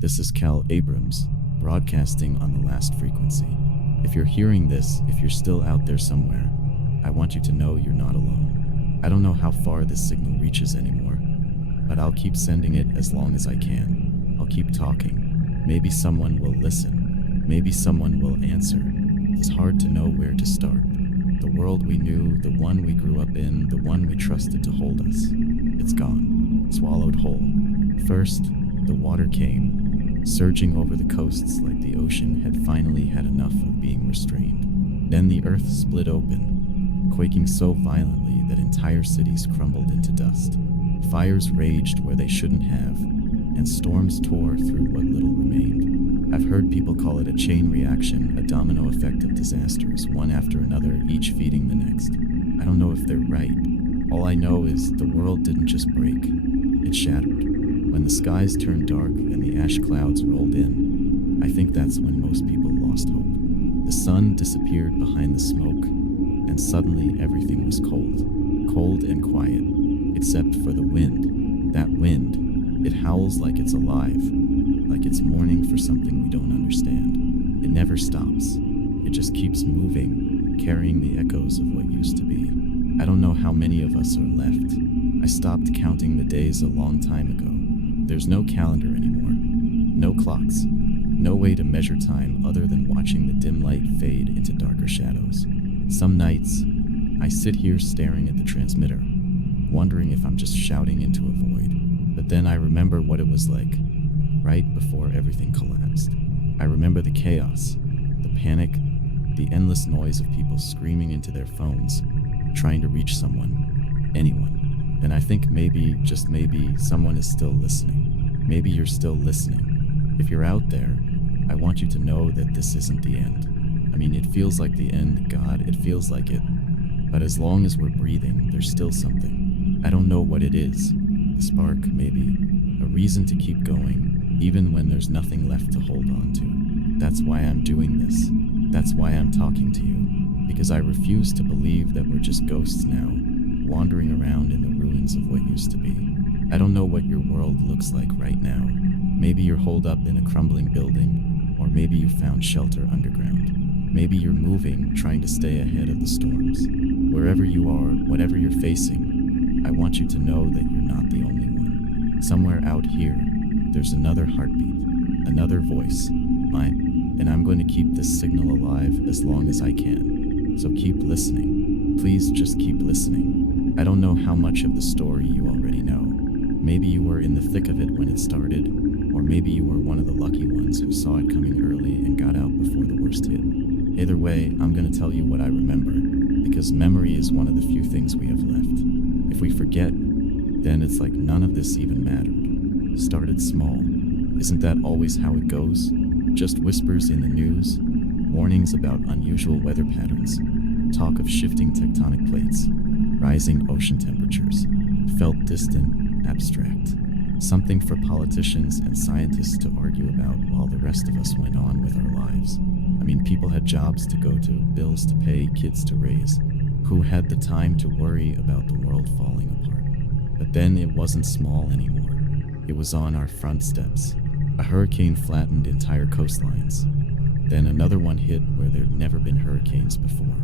This is Cal Abrams, broadcasting on the last frequency. If you're hearing this, if you're still out there somewhere, I want you to know you're not alone. I don't know how far this signal reaches anymore, but I'll keep sending it as long as I can. I'll keep talking. Maybe someone will listen. Maybe someone will answer. It's hard to know where to start. The world we knew, the one we grew up in, the one we trusted to hold us. It's gone, swallowed whole. First, the water came, surging over the coasts like the ocean had finally had enough of being restrained. Then the earth split open, quaking so violently that entire cities crumbled into dust. Fires raged where they shouldn't have, and storms tore through what little remained. I've heard people call it a chain reaction, a domino effect of disasters, one after another, each feeding the next. I don't know if they're right. All I know is the world didn't just break, it shattered. When the skies turned dark and the ash clouds rolled in, I think that's when most people lost hope. The sun disappeared behind the smoke, and suddenly everything was cold and quiet, except for the wind. That wind, it howls like it's alive, like it's mourning for something we don't understand. It never stops. It just keeps moving, carrying the echoes of what used to be. I don't know how many of us are left. I stopped counting the days a long time ago. There's no calendar anymore, no clocks, no way to measure time other than watching the dim light fade into darker shadows. Some nights, I sit here staring at the transmitter, wondering if I'm just shouting into a void. But then I remember what it was like, right before everything collapsed. I remember the chaos, the panic, the endless noise of people screaming into their phones, trying to reach someone, anyone. And I think maybe, just maybe, someone is still listening. Maybe you're still listening. If you're out there, I want you to know that this isn't the end. I mean, it feels like the end, God, it feels like it. But as long as we're breathing, there's still something. I don't know what it is. A spark, maybe. A reason to keep going, even when there's nothing left to hold on to. That's why I'm doing this. That's why I'm talking to you. Because I refuse to believe that we're just ghosts now, wandering around in the ruins of what used to be. I don't know what your world looks like right now. Maybe you're holed up in a crumbling building, or maybe you found shelter underground. Maybe you're moving, trying to stay ahead of the storms. Wherever you are, whatever you're facing, I want you to know that you're not the only one. Somewhere out here, there's another heartbeat, another voice, mine, and I'm going to keep this signal alive as long as I can. So keep listening. Please just keep listening. I don't know how much of the story you already know. Maybe you were in the thick of it when it started, or maybe you were one of the lucky ones who saw it coming early and got out before the worst hit. Either way, I'm going to tell you what I remember, because memory is one of the few things we have left. If we forget, then it's like none of this even mattered. Started small. Isn't that always how it goes? Just whispers in the news, warnings about unusual weather patterns, talk of shifting tectonic plates, rising ocean temperatures, felt distant, abstract. Something for politicians and scientists to argue about while the rest of us went on with our lives. I mean, people had jobs to go to, bills to pay, kids to raise. Who had the time to worry about the world falling apart? But then it wasn't small anymore. It was on our front steps. A hurricane flattened entire coastlines. Then another one hit where there'd never been hurricanes before.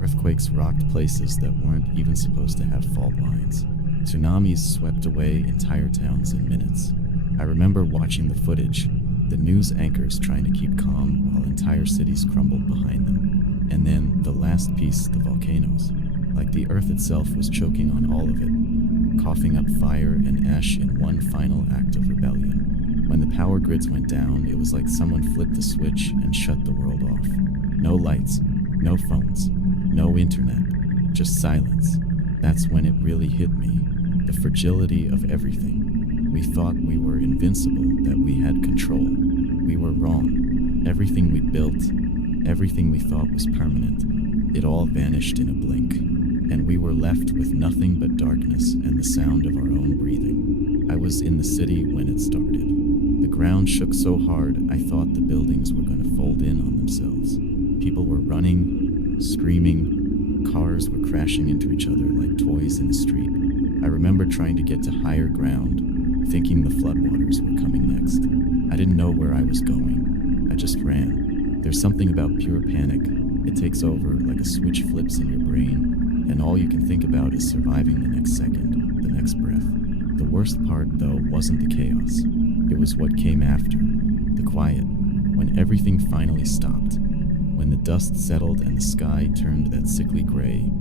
Earthquakes rocked places that weren't even supposed to have fault lines. Tsunamis swept away entire towns in minutes. I remember watching the footage, the news anchors trying to keep calm while entire cities crumbled behind them. And then, the last piece, the volcanoes. Like the earth itself was choking on all of it, coughing up fire and ash in one final act of rebellion. When the power grids went down, it was like someone flipped the switch and shut the world off. No lights, no phones, no internet, just silence. That's when it really hit me, the fragility of everything. We thought we were invincible, that we had control. We were wrong. Everything we built, everything we thought was permanent, it all vanished in a blink, and we were left with nothing but darkness and the sound of our own breathing. I was in the city when it started. The ground shook so hard I thought the buildings were going to fold in on themselves. People were running, screaming, cars were crashing into each other like toys in the street. I remember trying to get to higher ground, thinking the floodwaters were coming next. I didn't know where I was going. I just ran. There's something about pure panic. It takes over like a switch flips in your brain, and all you can think about is surviving the next second, the next breath. The worst part, though, wasn't the chaos. It was what came after. The quiet. When everything finally stopped. When the dust settled and the sky turned that sickly gray,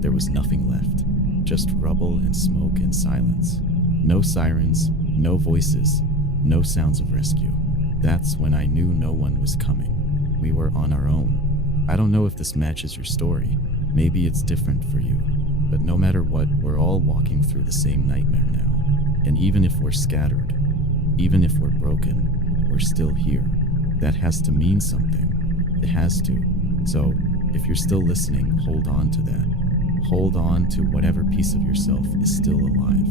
there was nothing left. Just rubble and smoke and silence. No sirens, no voices, no sounds of rescue. That's when I knew no one was coming. We were on our own. I don't know if this matches your story. Maybe it's different for you. But no matter what, we're all walking through the same nightmare now. And even if we're scattered, even if we're broken, we're still here. That has to mean something. It has to. So, if you're still listening, hold on to that. Hold on to whatever piece of yourself is still alive.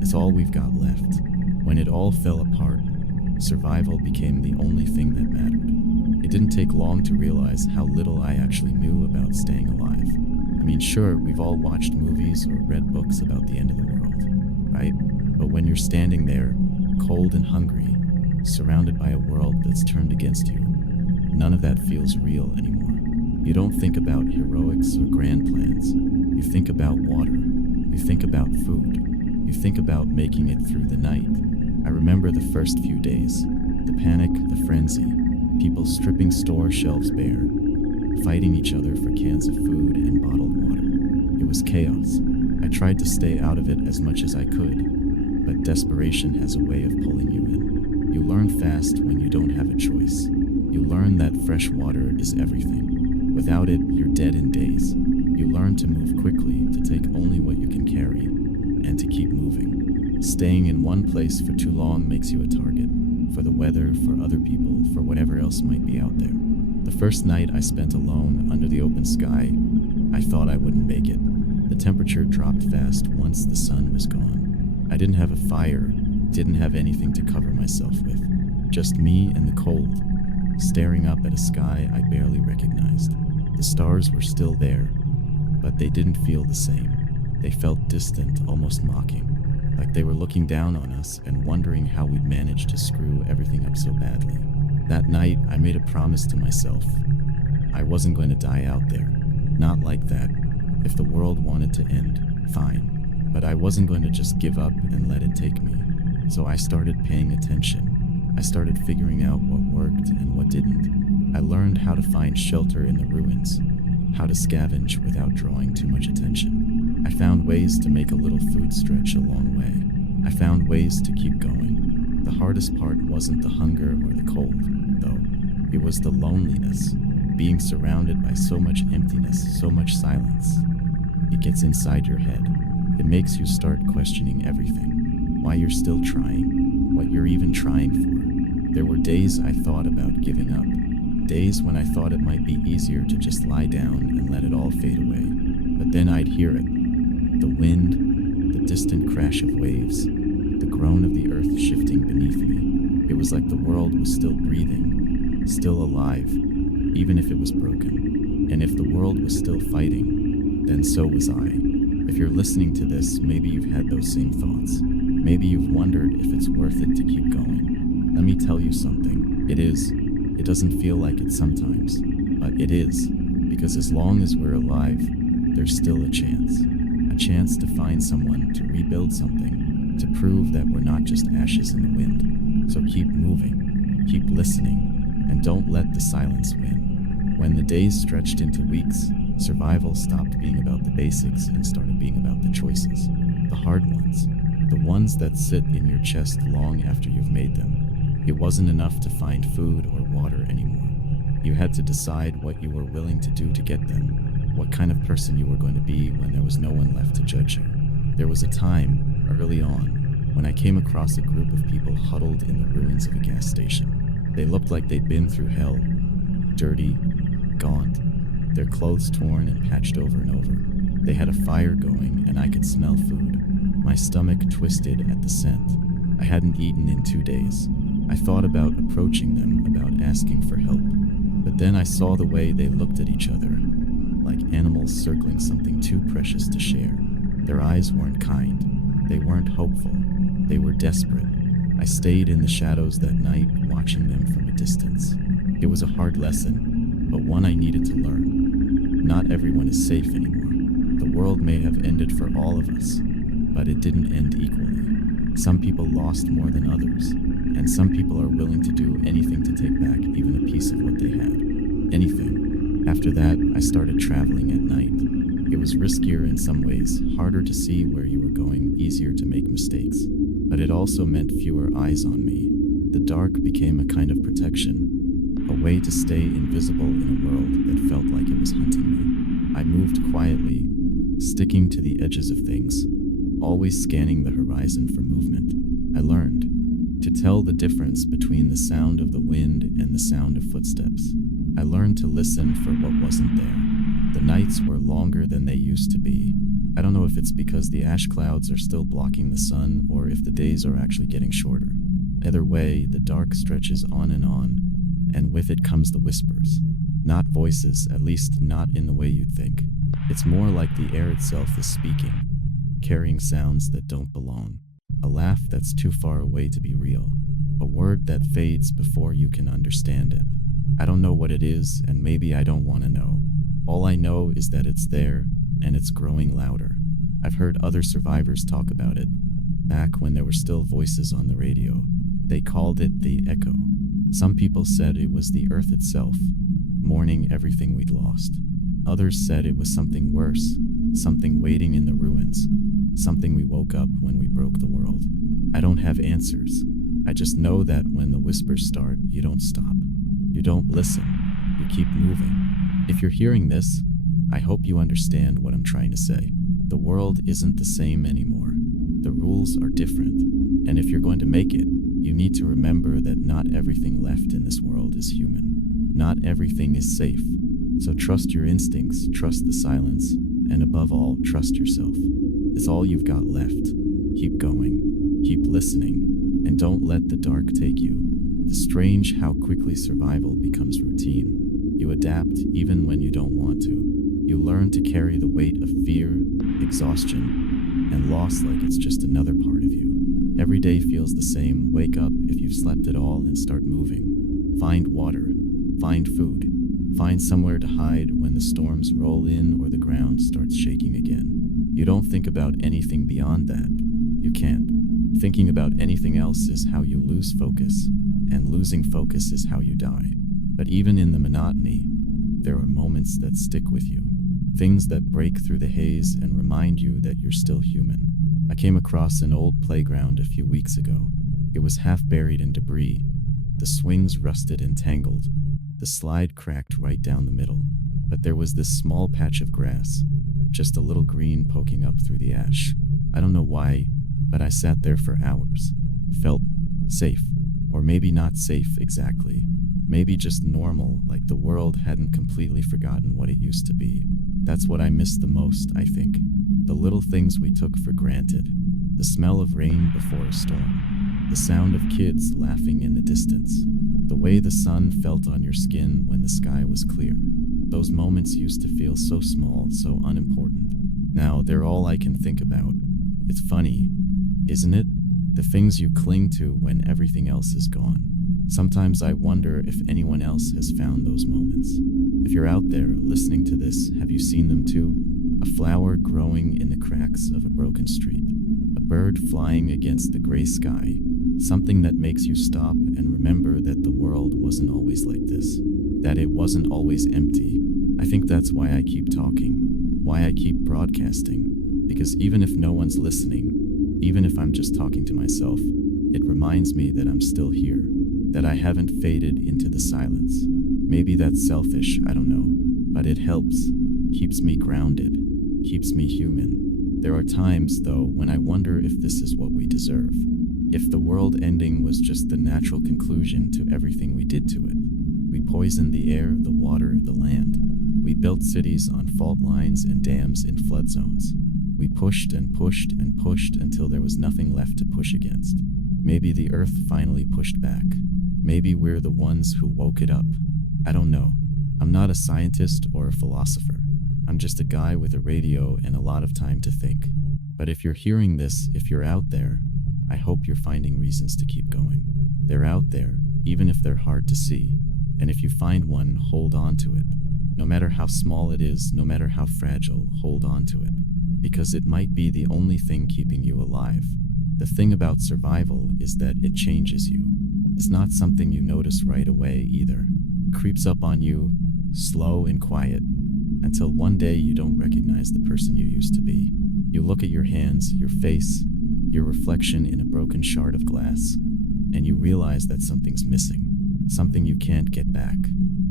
It's all we've got left. When it all fell apart, survival became the only thing that mattered. It didn't take long to realize how little I actually knew about staying alive. I mean, sure, we've all watched movies or read books about the end of the world, right? But when you're standing there, cold and hungry, surrounded by a world that's turned against you, none of that feels real anymore. You don't think about heroics or grand plans. You think about water. You think about food. You think about making it through the night. I remember the first few days. The panic, the frenzy. People stripping store shelves bare. Fighting each other for cans of food and bottled water. It was chaos. I tried to stay out of it as much as I could. But desperation has a way of pulling you in. You learn fast when you don't have a choice. You learn that fresh water is everything. Without it, you're dead in days. You learn to move quickly, to take only what you can carry, and to keep moving. Staying in one place for too long makes you a target, for the weather, for other people, for whatever else might be out there. The first night I spent alone under the open sky, I thought I wouldn't make it. The temperature dropped fast once the sun was gone. I didn't have a fire, didn't have anything to cover myself with. Just me and the cold, staring up at a sky I barely recognized. The stars were still there, but they didn't feel the same. They felt distant, almost mocking, like they were looking down on us and wondering how we'd managed to screw everything up so badly. That night, I made a promise to myself. I wasn't going to die out there. Not like that. If the world wanted to end, fine. But I wasn't going to just give up and let it take me. So I started paying attention. I started figuring out what worked and what didn't. I learned how to find shelter in the ruins, how to scavenge without drawing too much attention. I found ways to make a little food stretch a long way. I found ways to keep going. The hardest part wasn't the hunger or the cold, though. It was the loneliness, being surrounded by so much emptiness, so much silence. It gets inside your head. It makes you start questioning everything. Why you're still trying, what you're even trying for. There were days I thought about giving up. Days when I thought it might be easier to just lie down and let it all fade away. But then I'd hear it. The wind, the distant crash of waves, the groan of the earth shifting beneath me. It was like the world was still breathing, still alive, even if it was broken. And if the world was still fighting, then so was I. If you're listening to this, maybe you've had those same thoughts. Maybe you've wondered if it's worth it to keep going. Let me tell you something. It is. It doesn't feel like it sometimes, but it is, because as long as we're alive, there's still a chance to find someone, to rebuild something, to prove that we're not just ashes in the wind. So keep moving, keep listening, and don't let the silence win. When the days stretched into weeks, survival stopped being about the basics and started being about the choices, the hard ones, the ones that sit in your chest long after you've made them. It wasn't enough to find food or water anymore. You had to decide what you were willing to do to get them, what kind of person you were going to be when there was no one left to judge you. There was a time, early on, when I came across a group of people huddled in the ruins of a gas station. They looked like they'd been through hell, dirty, gaunt, their clothes torn and patched over and over. They had a fire going and I could smell food. My stomach twisted at the scent. I hadn't eaten in 2 days. I thought about approaching them, about asking for help. But then I saw the way they looked at each other, like animals circling something too precious to share. Their eyes weren't kind. They weren't hopeful. They were desperate. I stayed in the shadows that night, watching them from a distance. It was a hard lesson, but one I needed to learn. Not everyone is safe anymore. The world may have ended for all of us, but it didn't end equally. Some people lost more than others, and some people are willing to do anything to take back even a piece of what they had. Anything. After that, I started traveling at night. It was riskier in some ways, harder to see where you were going, easier to make mistakes. But it also meant fewer eyes on me. The dark became a kind of protection, a way to stay invisible in a world that felt like it was hunting me. I moved quietly, sticking to the edges of things, always scanning the horizon for movement. I learned to tell the difference between the sound of the wind and the sound of footsteps. I learned to listen for what wasn't there. The nights were longer than they used to be. I don't know if it's because the ash clouds are still blocking the sun or if the days are actually getting shorter. Either way, the dark stretches on, and with it comes the whispers. Not voices, at least not in the way you'd think. It's more like the air itself is speaking, carrying sounds that don't belong. A laugh that's too far away to be real. A word that fades before you can understand it. I don't know what it is, and maybe I don't want to know. All I know is that it's there, and it's growing louder. I've heard other survivors talk about it. Back when there were still voices on the radio, they called it the echo. Some people said it was the earth itself, mourning everything we'd lost. Others said it was something worse, something waiting in the ruins, something we woke up when we broke the world. I don't have answers. I just know that when the whispers start, you don't stop. You don't listen. You keep moving. If you're hearing this, I hope you understand what I'm trying to say. The world isn't the same anymore. The rules are different. And if you're going to make it, you need to remember that not everything left in this world is human. Not everything is safe. So trust your instincts, trust the silence, and above all, trust yourself. It's all you've got left. Keep going. Keep listening. And don't let the dark take you. It's strange how quickly survival becomes routine. You adapt even when you don't want to. You learn to carry the weight of fear, exhaustion, and loss like it's just another part of you. Every day feels the same. Wake up if you've slept at all and start moving. Find water. Find food. Find somewhere to hide when the storms roll in or the ground starts shaking again. You don't think about anything beyond that. You can't. Thinking about anything else is how you lose focus, and losing focus is how you die. But even in the monotony, there are moments that stick with you. Things that break through the haze and remind you that you're still human. I came across an old playground a few weeks ago. It was half buried in debris. The swings rusted and tangled. The slide cracked right down the middle. But there was this small patch of grass, just a little green poking up through the ash. I don't know why, but I sat there for hours. Felt safe. Or maybe not safe exactly. Maybe just normal, like the world hadn't completely forgotten what it used to be. That's what I miss the most, I think. The little things we took for granted. The smell of rain before a storm. The sound of kids laughing in the distance. The way the sun felt on your skin when the sky was clear. Those moments used to feel so small, so unimportant. Now they're all I can think about. It's funny, isn't it? The things you cling to when everything else is gone. Sometimes I wonder if anyone else has found those moments. If you're out there listening to this, have you seen them too? A flower growing in the cracks of a broken street. A bird flying against the gray sky. Something that makes you stop and remember that the world wasn't always like this. That it wasn't always empty. I think that's why I keep talking. Why I keep broadcasting. Because even if no one's listening, even if I'm just talking to myself, it reminds me that I'm still here. That I haven't faded into the silence. Maybe that's selfish, I don't know. But it helps. Keeps me grounded. Keeps me human. There are times, though, when I wonder if this is what we deserve. If the world ending was just the natural conclusion to everything we did to it. We poisoned the air, the water, the land. We built cities on fault lines and dams in flood zones. We pushed and pushed and pushed until there was nothing left to push against. Maybe the earth finally pushed back. Maybe we're the ones who woke it up. I don't know. I'm not a scientist or a philosopher. I'm just a guy with a radio and a lot of time to think. But if you're hearing this, if you're out there, I hope you're finding reasons to keep going. They're out there, even if they're hard to see. And if you find one, hold on to it. No matter how small it is, no matter how fragile, hold on to it. Because it might be the only thing keeping you alive. The thing about survival is that it changes you. It's not something you notice right away either. It creeps up on you, slow and quiet, until one day you don't recognize the person you used to be. You look at your hands, your face, your reflection in a broken shard of glass, and you realize that something's missing, something you can't get back.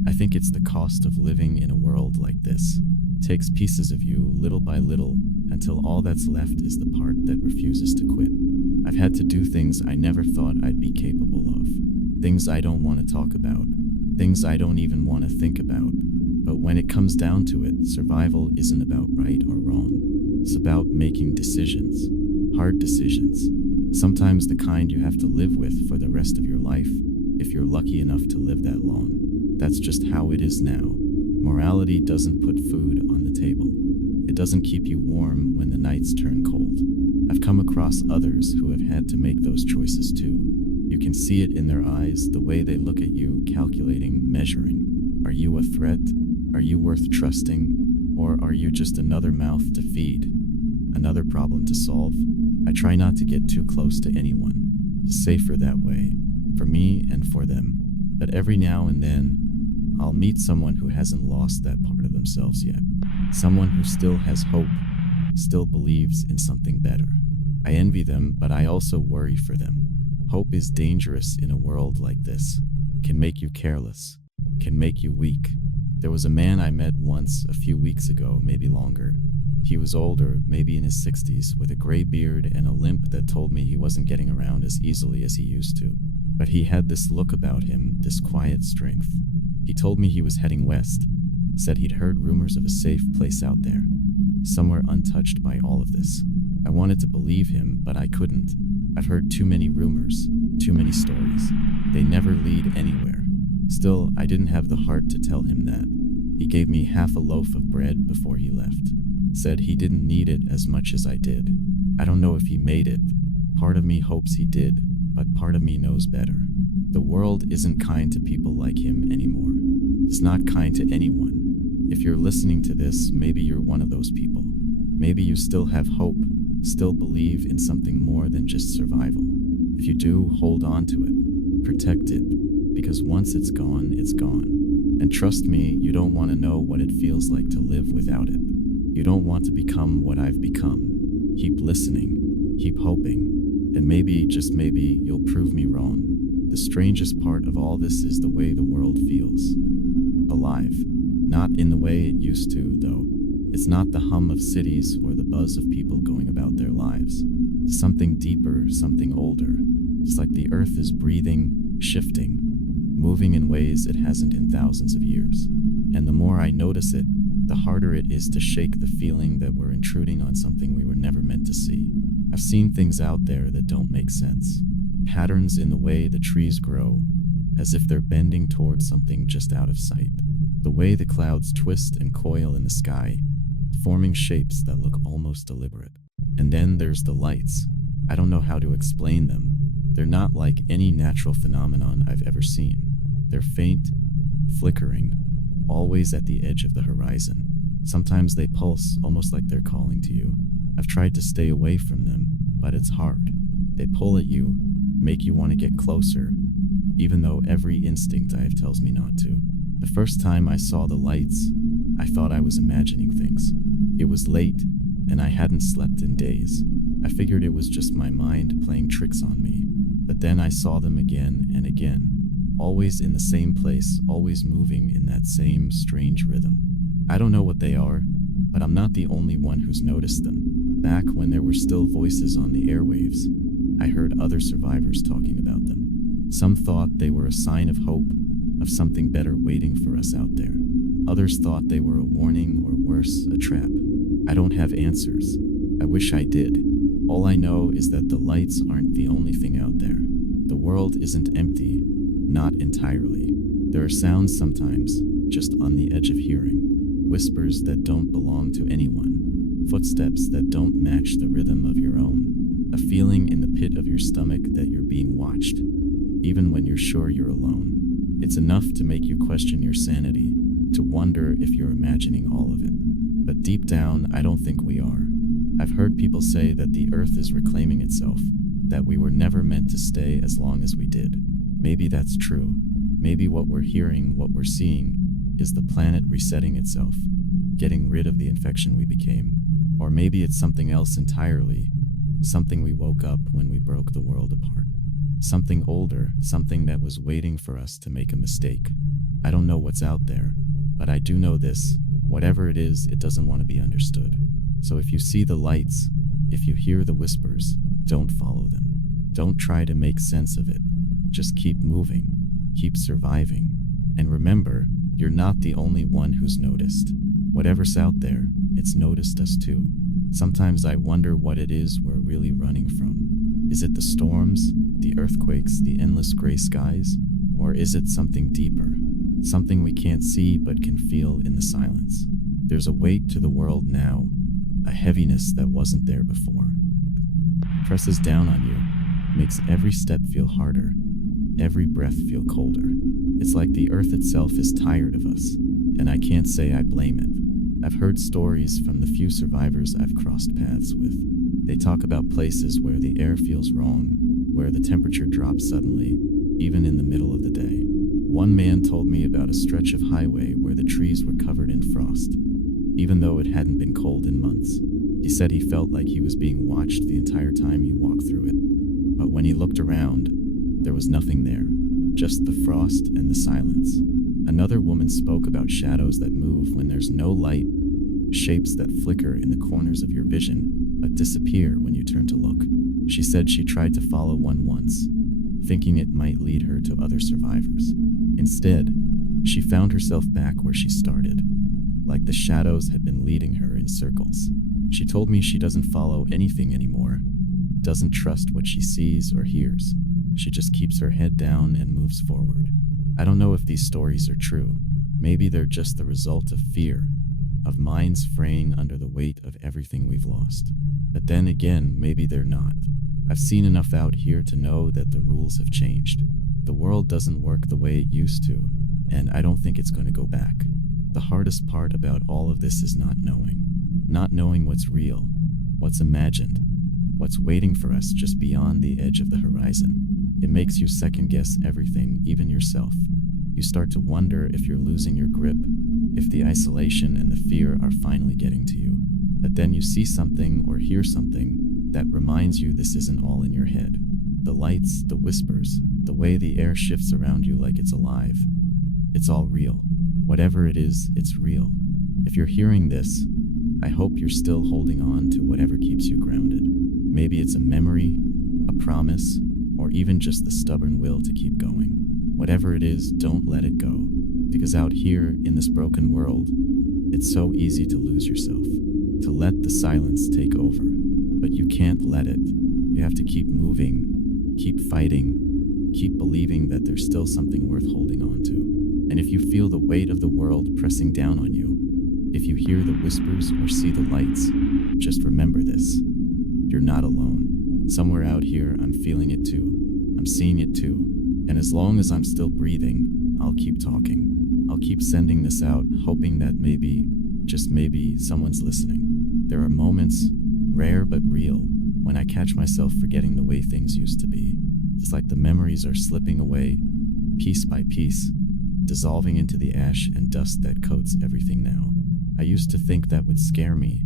I think it's the cost of living in a world like this. It takes pieces of you little by little until all that's left is the part that refuses to quit. I've had to do things I never thought I'd be capable of. Things I don't want to talk about. Things I don't even want to think about. But when it comes down to it, survival isn't about right or wrong. It's about making decisions. Hard decisions. Sometimes the kind you have to live with for the rest of your life, if you're lucky enough to live that long. That's just how it is now. Morality doesn't put food on the table. It doesn't keep you warm when the nights turn cold. I've come across others who have had to make those choices too. You can see it in their eyes, the way they look at you, calculating, measuring. Are you a threat? Are you worth trusting? Or are you just another mouth to feed? Another problem to solve? I try not to get too close to anyone. It's safer that way, for me and for them. But every now and then, I'll meet someone who hasn't lost that part of themselves yet. Someone who still has hope, still believes in something better. I envy them, but I also worry for them. Hope is dangerous in a world like this. Can make you careless, can make you weak. There was a man I met once a few weeks ago, maybe longer. He was older, maybe in his 60s, with a gray beard and a limp that told me he wasn't getting around as easily as he used to. But he had this look about him, this quiet strength. He told me he was heading west, said he'd heard rumors of a safe place out there, somewhere untouched by all of this. I wanted to believe him, but I couldn't. I've heard too many rumors, too many stories. They never lead anywhere. Still, I didn't have the heart to tell him that. He gave me half a loaf of bread before he left. Said he didn't need it as much as I did. I don't know if he made it. Part of me hopes he did, but part of me knows better. The world isn't kind to people like him anymore. It's not kind to anyone. If you're listening to this, maybe you're one of those people. Maybe you still have hope, still believe in something more than just survival. If you do, hold on to it. Protect it, because once it's gone, it's gone. And trust me, you don't want to know what it feels like to live without it. You don't want to become what I've become. Keep listening, keep hoping, and maybe, just maybe, you'll prove me wrong. The strangest part of all this is the way the world feels. Alive. Not in the way it used to, though. It's not the hum of cities or the buzz of people going about their lives. It's something deeper, something older. It's like the earth is breathing, shifting, moving in ways it hasn't in thousands of years. And the more I notice it, the harder it is to shake the feeling that we're intruding on something we were never meant to see. I've seen things out there that don't make sense. Patterns in the way the trees grow, as if they're bending towards something just out of sight. The way the clouds twist and coil in the sky, forming shapes that look almost deliberate. And then there's the lights. I don't know how to explain them. They're not like any natural phenomenon I've ever seen. They're faint, flickering, always at the edge of the horizon. Sometimes they pulse, almost like they're calling to you. I've tried to stay away from them, but it's hard. They pull at you, make you want to get closer, even though every instinct I have tells me not to. The first time I saw the lights, I thought I was imagining things. It was late, and I hadn't slept in days. I figured it was just my mind playing tricks on me. But then I saw them again and again. Always in the same place, always moving in that same strange rhythm. I don't know what they are, but I'm not the only one who's noticed them. Back when there were still voices on the airwaves, I heard other survivors talking about them. Some thought they were a sign of hope, of something better waiting for us out there. Others thought they were a warning, or worse, a trap. I don't have answers. I wish I did. All I know is that the lights aren't the only thing out there. The world isn't empty. Not entirely. There are sounds sometimes, just on the edge of hearing. Whispers that don't belong to anyone. Footsteps that don't match the rhythm of your own. a feeling in the pit of your stomach that you're being watched, even when you're sure you're alone. It's enough to make you question your sanity, to wonder if you're imagining all of it. But deep down, I don't think we are. I've heard people say that the Earth is reclaiming itself, that we were never meant to stay as long as we did. Maybe that's true. Maybe what we're hearing, what we're seeing, is the planet resetting itself, getting rid of the infection we became. Or maybe it's something else entirely, something we woke up when we broke the world apart. Something older, something that was waiting for us to make a mistake. I don't know what's out there, but I do know this: whatever it is, it doesn't want to be understood. So if you see the lights, if you hear the whispers, don't follow them. Don't try to make sense of it. Just keep moving, keep surviving. And remember, you're not the only one who's noticed. Whatever's out there, it's noticed us too. Sometimes I wonder what it is we're really running from. Is it the storms, the earthquakes, the endless gray skies? Or is it something deeper? Something we can't see but can feel in the silence. There's a weight to the world now, a heaviness that wasn't there before. Presses down on you, makes every step feel harder, every breath feel colder. It's like the earth itself is tired of us, and I can't say I blame it. I've heard stories from the few survivors I've crossed paths with. They talk about places where the air feels wrong, where the temperature drops suddenly, even in the middle of the day. One man told me about a stretch of highway where the trees were covered in frost, even though it hadn't been cold in months. He said he felt like he was being watched the entire time he walked through it. But when he looked around, there was nothing there, just the frost and the silence. Another woman spoke about shadows that move when there's no light, shapes that flicker in the corners of your vision, but disappear when you turn to look. She said she tried to follow one once, thinking it might lead her to other survivors. Instead, she found herself back where she started, like the shadows had been leading her in circles. She told me she doesn't follow anything anymore, doesn't trust what she sees or hears. She just keeps her head down and moves forward. I don't know if these stories are true. Maybe they're just the result of fear, of minds fraying under the weight of everything we've lost. But then again, maybe they're not. I've seen enough out here to know that the rules have changed. The world doesn't work the way it used to, and I don't think it's going to go back. The hardest part about all of this is not knowing. Not knowing what's real, what's imagined, what's waiting for us just beyond the edge of the horizon. It makes you second-guess everything, even yourself. You start to wonder if you're losing your grip, if the isolation and the fear are finally getting to you. But then you see something or hear something that reminds you this isn't all in your head. The lights, the whispers, the way the air shifts around you like it's alive. It's all real. Whatever it is, it's real. If you're hearing this, I hope you're still holding on to whatever keeps you grounded. Maybe it's a memory, a promise, or even just the stubborn will to keep going. Whatever it is, don't let it go. Because out here, in this broken world, it's so easy to lose yourself, to let the silence take over. But you can't let it. You have to keep moving, keep fighting, keep believing that there's still something worth holding on to. And if you feel the weight of the world pressing down on you, if you hear the whispers or see the lights, just remember this: you're not alone. Somewhere out here, I'm feeling it too. I'm seeing it too. And as long as I'm still breathing, I'll keep talking. I'll keep sending this out, hoping that maybe, just maybe, someone's listening. There are moments, rare but real, when I catch myself forgetting the way things used to be. It's like the memories are slipping away, piece by piece, dissolving into the ash and dust that coats everything now. I used to think that would scare me,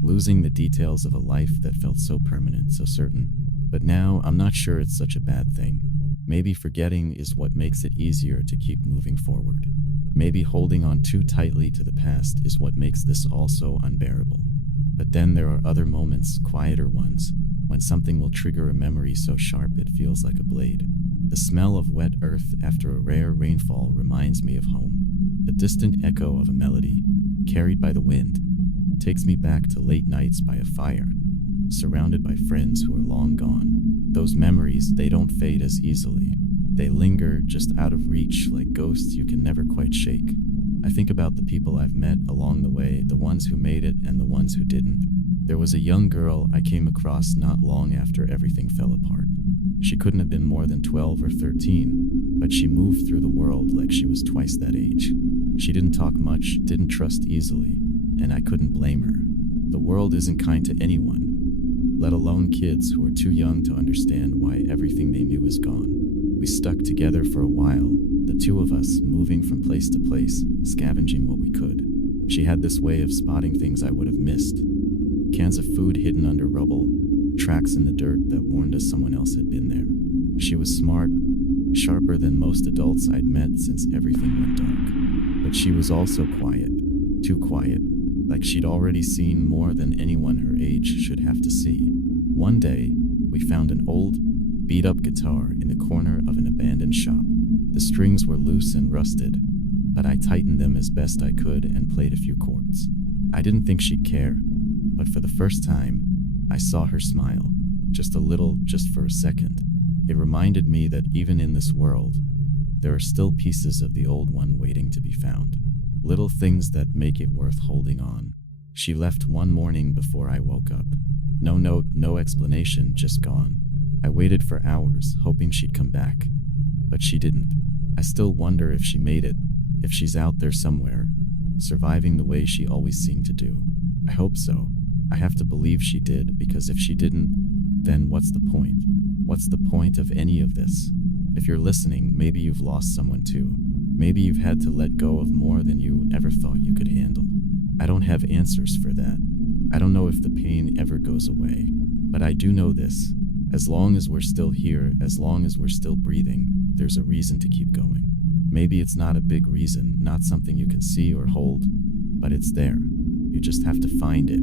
losing the details of a life that felt so permanent, so certain. But now, I'm not sure it's such a bad thing. Maybe forgetting is what makes it easier to keep moving forward. Maybe holding on too tightly to the past is what makes this all so unbearable. But then there are other moments, quieter ones, when something will trigger a memory so sharp it feels like a blade. The smell of wet earth after a rare rainfall reminds me of home. The distant echo of a melody, carried by the wind, takes me back to late nights by a fire, surrounded by friends who are long gone. Those memories, they don't fade as easily. They linger just out of reach, like ghosts you can never quite shake. I think about the people I've met along the way, the ones who made it and the ones who didn't. There was a young girl I came across not long after everything fell apart. She couldn't have been more than 12 or 13, but she moved through the world like she was twice that age. She didn't talk much, didn't trust easily, and I couldn't blame her. The world isn't kind to anyone, let alone kids who are too young to understand why everything they knew is gone. We stuck together for a while, the two of us moving from place to place, scavenging what we could. She had this way of spotting things I would have missed. Cans of food hidden under rubble, tracks in the dirt that warned us someone else had been there. She was smart, sharper than most adults I'd met since everything went dark. But she was also quiet, too quiet, like she'd already seen more than anyone her age should have to see. One day, we found an old, beat-up guitar in the corner of an abandoned shop. The strings were loose and rusted, but I tightened them as best I could and played a few chords. I didn't think she'd care, but for the first time, I saw her smile, just a little, just for a second. It reminded me that even in this world, there are still pieces of the old one waiting to be found. Little things that make it worth holding on. She left one morning before I woke up. No note, no explanation, just gone. I waited for hours, hoping she'd come back, but she didn't. I still wonder if she made it, if she's out there somewhere, surviving the way she always seemed to do. I hope so. I have to believe she did, because if she didn't, then what's the point? What's the point of any of this? If you're listening, maybe you've lost someone too. Maybe you've had to let go of more than you ever thought you could handle. I don't have answers for that. I don't know if the pain ever goes away. But I do know this. As long as we're still here, as long as we're still breathing, there's a reason to keep going. Maybe it's not a big reason, not something you can see or hold, but it's there. You just have to find it.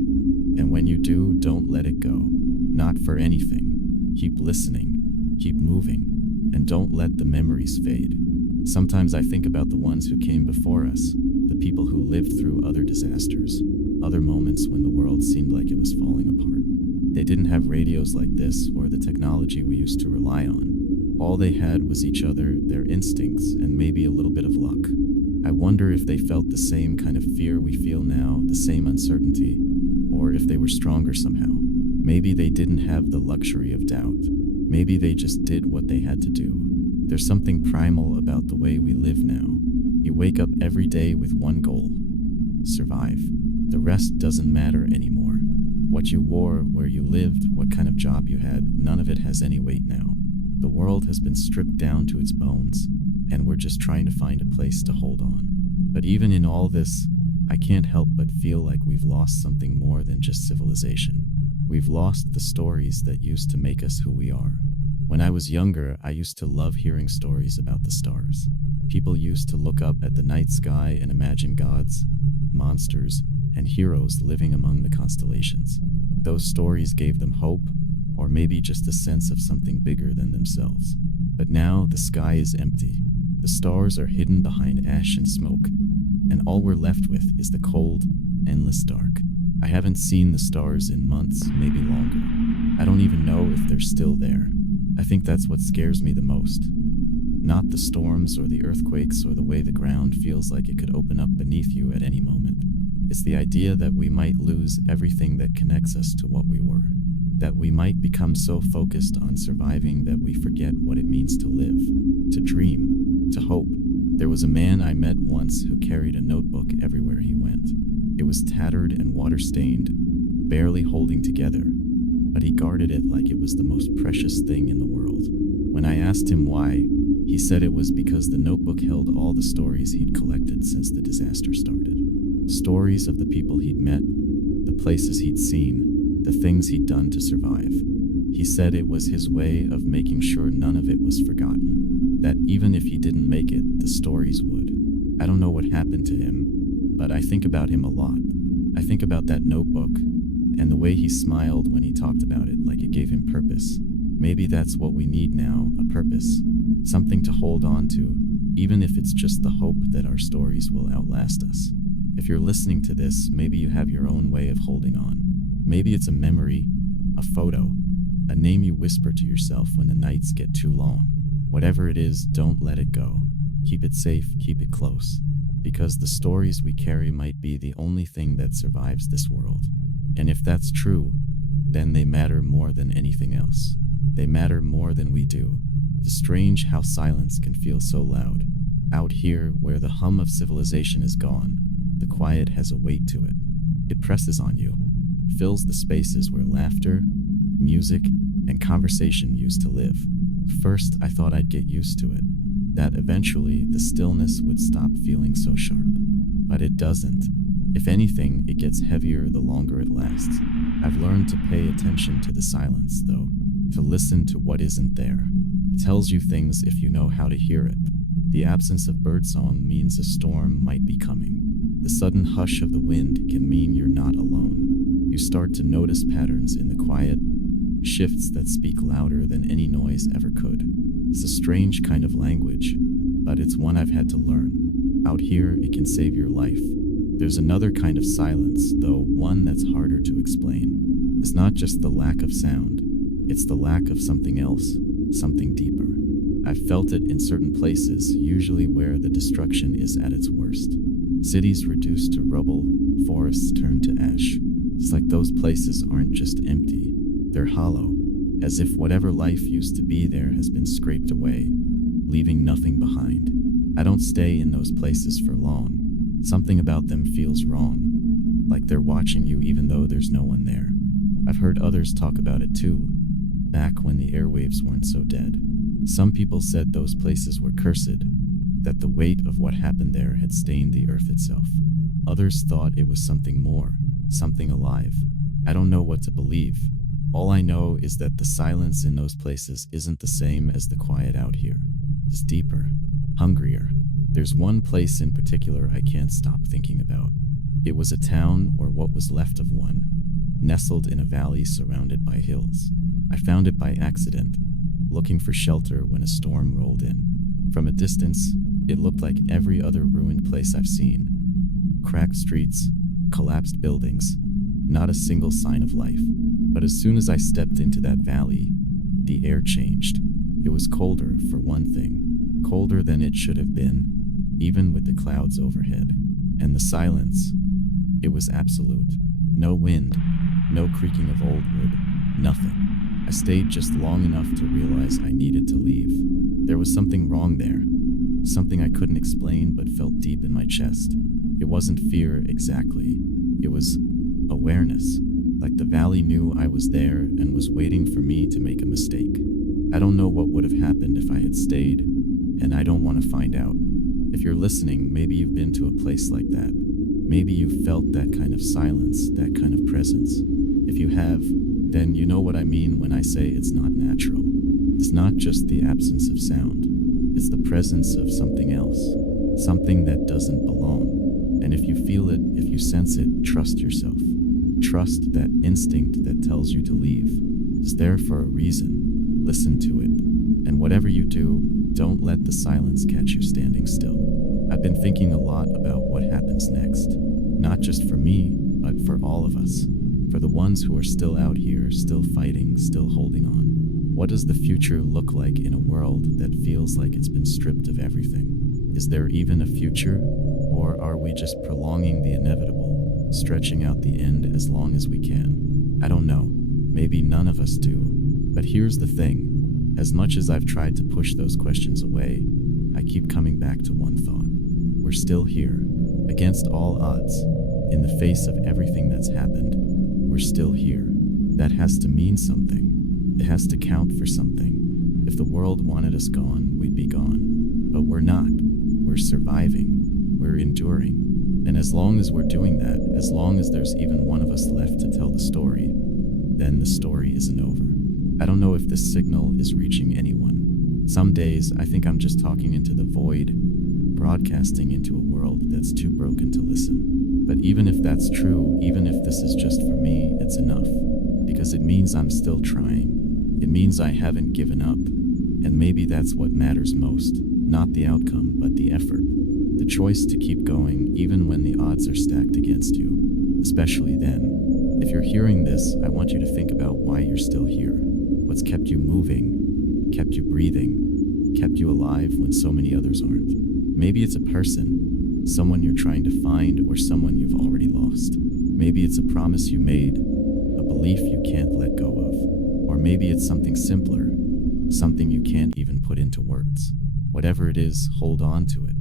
And when you do, don't let it go. Not for anything. Keep listening, keep moving, and don't let the memories fade. Sometimes I think about the ones who came before us, the people who lived through other disasters, other moments when the world seemed like it was falling apart. They didn't have radios like this or the technology we used to rely on. All they had was each other, their instincts, and maybe a little bit of luck. I wonder if they felt the same kind of fear we feel now, the same uncertainty, or if they were stronger somehow. Maybe they didn't have the luxury of doubt. Maybe they just did what they had to do. There's something primal about the way we live now. You wake up every day with one goal: survive. The rest doesn't matter anymore. What you wore, where you lived, what kind of job you had, none of it has any weight now. The world has been stripped down to its bones, and we're just trying to find a place to hold on. But even in all this, I can't help but feel like we've lost something more than just civilization. We've lost the stories that used to make us who we are. When I was younger, I used to love hearing stories about the stars. People used to look up at the night sky and imagine gods, monsters, and heroes living among the constellations. Those stories gave them hope, or maybe just a sense of something bigger than themselves. But now the sky is empty. The stars are hidden behind ash and smoke, and all we're left with is the cold, endless dark. I haven't seen the stars in months, maybe longer. I don't even know if they're still there. I think that's what scares me the most. Not the storms or the earthquakes or the way the ground feels like it could open up beneath you at any moment. It's the idea that we might lose everything that connects us to what we were. That we might become so focused on surviving that we forget what it means to live, to dream, to hope. There was a man I met once who carried a notebook everywhere he went. It was tattered and water-stained, barely holding together, but he guarded it like it was the most precious thing in the world. When I asked him why, he said it was because the notebook held all the stories he'd collected since the disaster started. Stories of the people he'd met, the places he'd seen, the things he'd done to survive. He said it was his way of making sure none of it was forgotten, that even if he didn't make it, the stories would. I don't know what happened to him, but I think about him a lot. I think about that notebook, and the way he smiled when he talked about it like it gave him purpose. Maybe that's what we need now, a purpose. Something to hold on to, even if it's just the hope that our stories will outlast us. If you're listening to this, maybe you have your own way of holding on. Maybe it's a memory, a photo, a name you whisper to yourself when the nights get too long. Whatever it is, don't let it go. Keep it safe, keep it close. Because the stories we carry might be the only thing that survives this world. And if that's true, then they matter more than anything else. They matter more than we do. It's strange how silence can feel so loud. Out here, where the hum of civilization is gone, the quiet has a weight to it. It presses on you, fills the spaces where laughter, music, and conversation used to live. First, I thought I'd get used to it, that eventually the stillness would stop feeling so sharp. But it doesn't. If anything, it gets heavier the longer it lasts. I've learned to pay attention to the silence, though, to listen to what isn't there. It tells you things if you know how to hear it. The absence of birdsong means a storm might be coming. The sudden hush of the wind can mean you're not alone. You start to notice patterns in the quiet, shifts that speak louder than any noise ever could. It's a strange kind of language, but it's one I've had to learn. Out here, it can save your life. There's another kind of silence, though one that's harder to explain. It's not just the lack of sound, it's the lack of something else, something deeper. I've felt it in certain places, usually where the destruction is at its worst. Cities reduced to rubble, forests turned to ash. It's like those places aren't just empty, they're hollow, as if whatever life used to be there has been scraped away, leaving nothing behind. I don't stay in those places for long. Something about them feels wrong, like they're watching you even though there's no one there. I've heard others talk about it too, back when the airwaves weren't so dead. Some people said those places were cursed, that the weight of what happened there had stained the earth itself. Others thought it was something more, something alive. I don't know what to believe. All I know is that the silence in those places isn't the same as the quiet out here. It's deeper, hungrier. There's one place in particular I can't stop thinking about. It was a town, or what was left of one, nestled in a valley surrounded by hills. I found it by accident, looking for shelter when a storm rolled in. From a distance, it looked like every other ruined place I've seen. Cracked streets, collapsed buildings, not a single sign of life. But as soon as I stepped into that valley, the air changed. It was colder, for one thing, colder than it should have been, even with the clouds overhead. And the silence, it was absolute. No wind, no creaking of old wood, nothing. I stayed just long enough to realize I needed to leave. There was something wrong there, something I couldn't explain but felt deep in my chest. It wasn't fear exactly, it was awareness, like the valley knew I was there and was waiting for me to make a mistake. I don't know what would have happened if I had stayed, and I don't want to find out. If you're listening, maybe you've been to a place like that. Maybe you've felt that kind of silence, that kind of presence. If you have, then you know what I mean when I say it's not natural. It's not just the absence of sound. It's the presence of something else, something that doesn't belong. And if you feel it, if you sense it, trust yourself. Trust that instinct that tells you to leave. It's there for a reason. Listen to it. And whatever you do, don't let the silence catch you standing still. I've been thinking a lot about what happens next. Not just for me, but for all of us. For the ones who are still out here, still fighting, still holding on. What does the future look like in a world that feels like it's been stripped of everything? Is there even a future? Or are we just prolonging the inevitable, stretching out the end as long as we can? I don't know. Maybe none of us do. But here's the thing. As much as I've tried to push those questions away, I keep coming back to one thought. We're still here, against all odds, in the face of everything that's happened. We're still here. That has to mean something. It has to count for something. If the world wanted us gone, we'd be gone. But we're not. We're surviving. We're enduring. And as long as we're doing that, as long as there's even one of us left to tell the story, then the story isn't over. I don't know if this signal is reaching anyone. Some days I think I'm just talking into the void, broadcasting into a world that's too broken to listen. But even if that's true, even if this is just for me, it's enough. Because it means I'm still trying. It means I haven't given up. And maybe that's what matters most. Not the outcome, but the effort. The choice to keep going even when the odds are stacked against you. Especially then. If you're hearing this, I want you to think about why you're still here. What's kept you moving, kept you breathing, kept you alive when so many others aren't. Maybe it's a person, someone you're trying to find, or someone you've already lost. maybe it's a promise you made, a belief you can't let go of. Or maybe it's something simpler, something you can't even put into words. Whatever it is, hold on to it.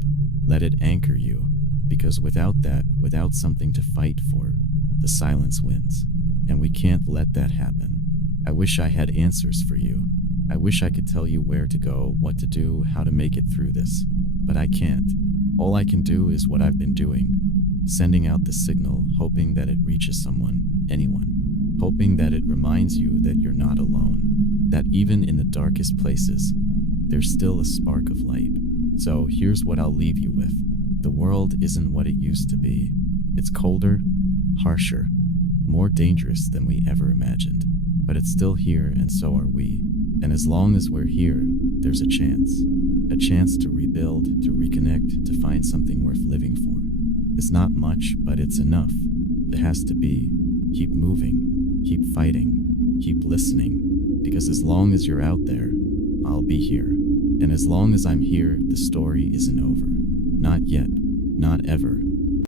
Let it anchor you, because without that, without something to fight for, the silence wins. And we can't let that happen. I wish I had answers for you. I wish I could tell you where to go, what to do, how to make it through this. But I can't. All I can do is what I've been doing. Sending out the signal, hoping that it reaches someone, anyone. Hoping that it reminds you that you're not alone. That even in the darkest places, there's still a spark of light. So here's what I'll leave you with. The world isn't what it used to be. It's colder, harsher, more dangerous than we ever imagined. But it's still here, and so are we. And as long as we're here, there's a chance. A chance to rebuild, to reconnect, to find something worth living for. It's not much, but it's enough. It has to be. Keep moving, keep fighting, keep listening. Because as long as you're out there, I'll be here. And as long as I'm here, the story isn't over. Not yet, not ever.